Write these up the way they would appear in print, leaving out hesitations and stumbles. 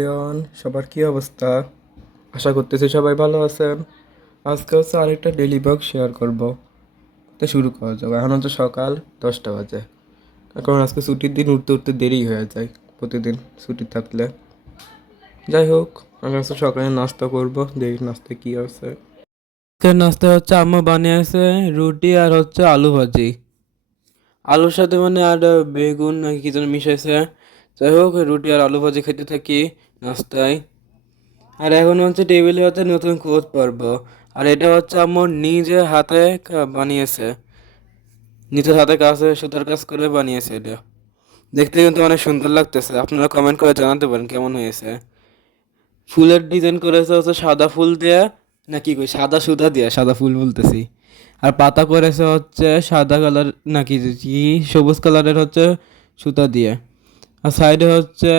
Everyone, সবার কি অবস্থা? আশা করতেছি সবাই ভালো আছেন। আজকে হচ্ছে আরেকটা ডেলি ব্লগ শেয়ার করব। তো শুরু করা যাবে। এখন হচ্ছে সকাল 10টা বাজে। কারণ আজকে ছুটির দিন, উঠতে উঠতে দেরি হয়ে যায় প্রতিদিন ছুটি থাকলে। যাই হোক, আমি আজকে সকালে নাস্তা করব। দেখি নাস্তা কি আছে। আজকের নাস্তা হচ্ছে আম্মা বানিয়েছে রুটি আর হচ্ছে আলু ভাজি। আলুর সাথে মানে আর বেগুন নাকি কি যেন মিশাইছে। যাই হোক, রুটি আর আলু ভাজি খেতে থাকি নাস্তায়। আর এখন হচ্ছে টেবিলে হচ্ছে নতুন কোচ পর্ব। আর এটা হচ্ছে আমার নিজে হাতে বানিয়েছে, নিজের হাতে কাছে সুতার কাজ করে বানিয়েছে এটা। দেখতে কিন্তু অনেক সুন্দর লাগতেছে। আপনারা কমেন্ট করে জানাতে পারেন কেমন হয়েছে। ফুলের ডিজাইন করেছে হচ্ছে সাদা ফুল দিয়ে, না কি কই সাদা সুতা দিয়ে, সাদা ফুল বলতেছি। আর পাতা করেছে হচ্ছে সাদা কালার নাকি কি সবুজ কালারের হচ্ছে সুতা দিয়ে। আর সাইডে হচ্ছে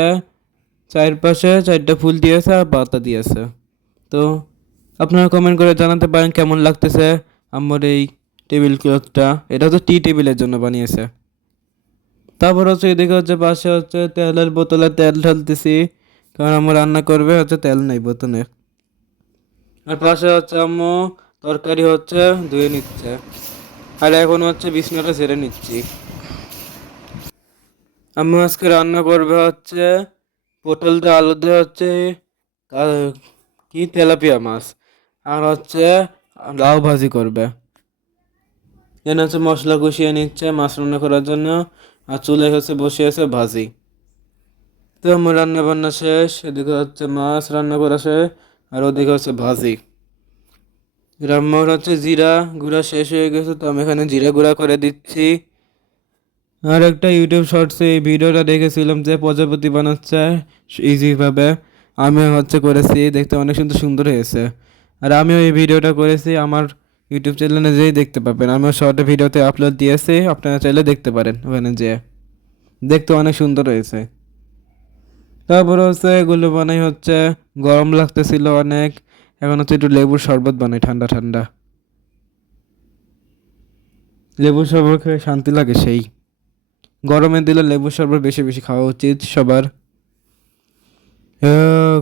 চারপাশে চারটা ফুল দিয়েছে আর পাতা দিয়েছে। তো আপনারা কমেন্ট করে জানাতে পারেন কেমন লাগতেছে আমার এই টেবিল ক্লথটা। এটা হচ্ছে টি টেবিলের জন্য বানিয়েছে। তারপর হচ্ছে এদিকে হচ্ছে পাশে হচ্ছে তেলের বোতলে তেল ঢালতেছি, কারণ আমার রান্না করবে হচ্ছে তেল নেই বোতলে। আর পাশে হচ্ছে আম্মু তরকারি হচ্ছে ধুয়ে নিচ্ছে। আর এখন হচ্ছে বিছনাটা ঝেড়ে নিচ্ছি। আম্মু আজকে রান্না করবে হচ্ছে পটল দিয়ে আলু দিয়ে হচ্ছে কা- কি তেলাপিয়া মাছ, আর হচ্ছে লাউ ভাজি করবে। এখানে হচ্ছে মশলা কষিয়ে নিচ্ছে মাছ রান্না করার জন্য। আর চুলায় হচ্ছে বসিয়েছে ভাজি। তো আমার রান্না বান্না শেষ, এদিকে হচ্ছে মাছ রান্না করা শেষ, আর ওদিকে হচ্ছে ভাজি। রান্নার হচ্ছে জিরা গুঁড়া শেষ হয়ে গেছে, তো আমি এখানে জিরা গুঁড়া করে দিচ্ছি। আর একটা ইউটিউব শর্টসে এই ভিডিওটা দেখেছিলাম যে প্রজাপতি বানাচ্ছে ইজিভাবে। আমি হচ্ছে করেছি, দেখতে অনেক সুন্দর সুন্দর হয়েছে। আর আমিও এই ভিডিওটা করেছি, আমার ইউটিউব চ্যানেলে যেয়ে দেখতে পাবেন। আমিও শর্ট ভিডিওতে আপলোড দিয়েছি, আপনারা চাইলে দেখতে পারেন ওখানে যেয়ে। দেখতে অনেক সুন্দর হয়েছে। তারপর হচ্ছে এগুলো বানাই হচ্ছে, গরম লাগতেছিল অনেক, এখন হচ্ছে একটু লেবুর শরবত বানাই ঠান্ডা ঠান্ডা। লেবুর শরবত খেয়ে শান্তি লাগে সেই। গরমে দিলে লেবুর শরবত বেশি বেশি খাওয়া উচিত সবার।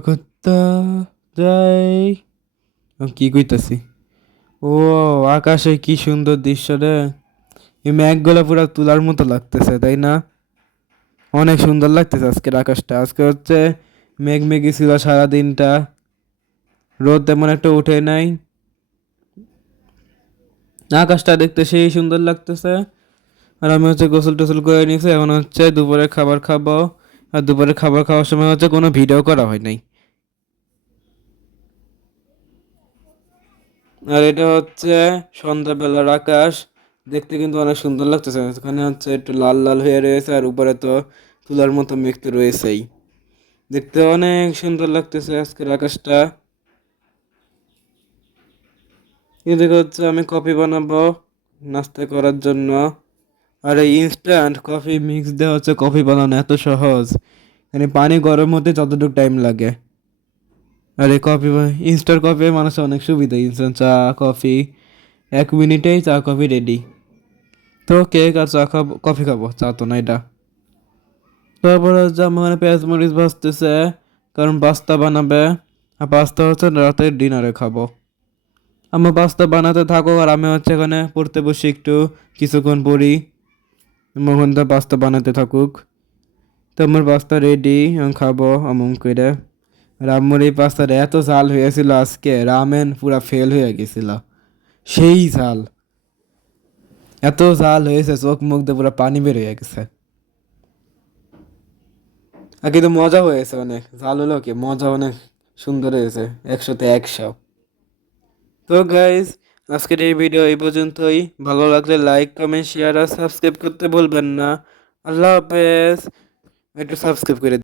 কুত্তা যাই, কি কইতাছি। ও, আকাশে কি সুন্দর দৃশ্য রে। এই মেঘগুলো পুরো তুলার মতো লাগতেছে, তাই না? অনেক সুন্দর লাগতেছে আজকের আকাশটা। আজকে হচ্ছে মেঘ মেঘই ছিল সারা দিনটা, রোদ তেমন একটা উঠে নাই। আকাশটা দেখতে সেই সুন্দর লাগতেছে। আর আমি হচ্ছে গোসল টোসল করে নিয়েছি, এখন হচ্ছে দুপুরে খাবার খাবো। আর দুপুরে খাবার খাওয়ার সময় হচ্ছে কোনো ভিডিও করা হয় নাই। আর এটা হচ্ছে সন্ধ্যাবেলার আকাশ, দেখতে কিন্তু অনেক সুন্দর লাগতেছে। এখানে হচ্ছে একটু লাল লাল হয়ে রয়েছে, আর উপরে তো তুলার মতো মেঘ তো রয়েছেই। দেখতে অনেক সুন্দর লাগতেছে আজকের আকাশটা। এদিকে হচ্ছে আমি কফি বানাবো নাস্তা করার জন্য। আর এই ইনস্ট্যান্ট কফি মিক্স দেওয়া হচ্ছে কফি বানানো এত সহজ, মানে পানি গরম হতে যতটুকু টাইম লাগে। আর এই কফি ইনস্ট্যান্ট কফি মানুষের অনেক সুবিধা। ইনস্ট্যান্ট চা কফি 1 মিনিটেই চা কফি রেডি। তো কেক আর চা খাবো, কফি খাবো, চা তো না এটা। তারপরে হচ্ছে আমার এখানে পেঁয়াজ মরিচ ভাজতেছে, কারণ পাস্তা বানাবে। আর পাস্তা হচ্ছে রাতের ডিনারে খাবো। আমার পাস্তা বানাতে থাকো, আর আমি হচ্ছে এখানে পড়তে বসে একটু কিছুক্ষণ পড়ি। মোহন দা পাস্তা বানাতে থাকুক। তো আমার পাস্তা রেডি, আমি খাবো আমন করে। আর আম্মুর এই পাস্তাটা এত ঝাল হয়েছিল আজকে, রামেন পুরা ফেল হয়ে গেছিল। সেই ঝাল, এত ঝাল হয়েছে চোখ মুখ দিয়ে পুরো পানি বের হয়ে গেছে। আর কিন্তু মজা হয়েছে অনেক, ঝাল হলো কি মজা অনেক সুন্দর হয়েছে, 100-তে 100। তো গাইজ, আজকের এই ভিডিও এই পর্যন্তই। ভালো লাগলে লাইক কমেন্ট শেয়ার আর সাবস্ক্রাইব করতে ভুলবেন না। আল্লাহ হাফেজ। একটু সাবস্ক্রাইব করে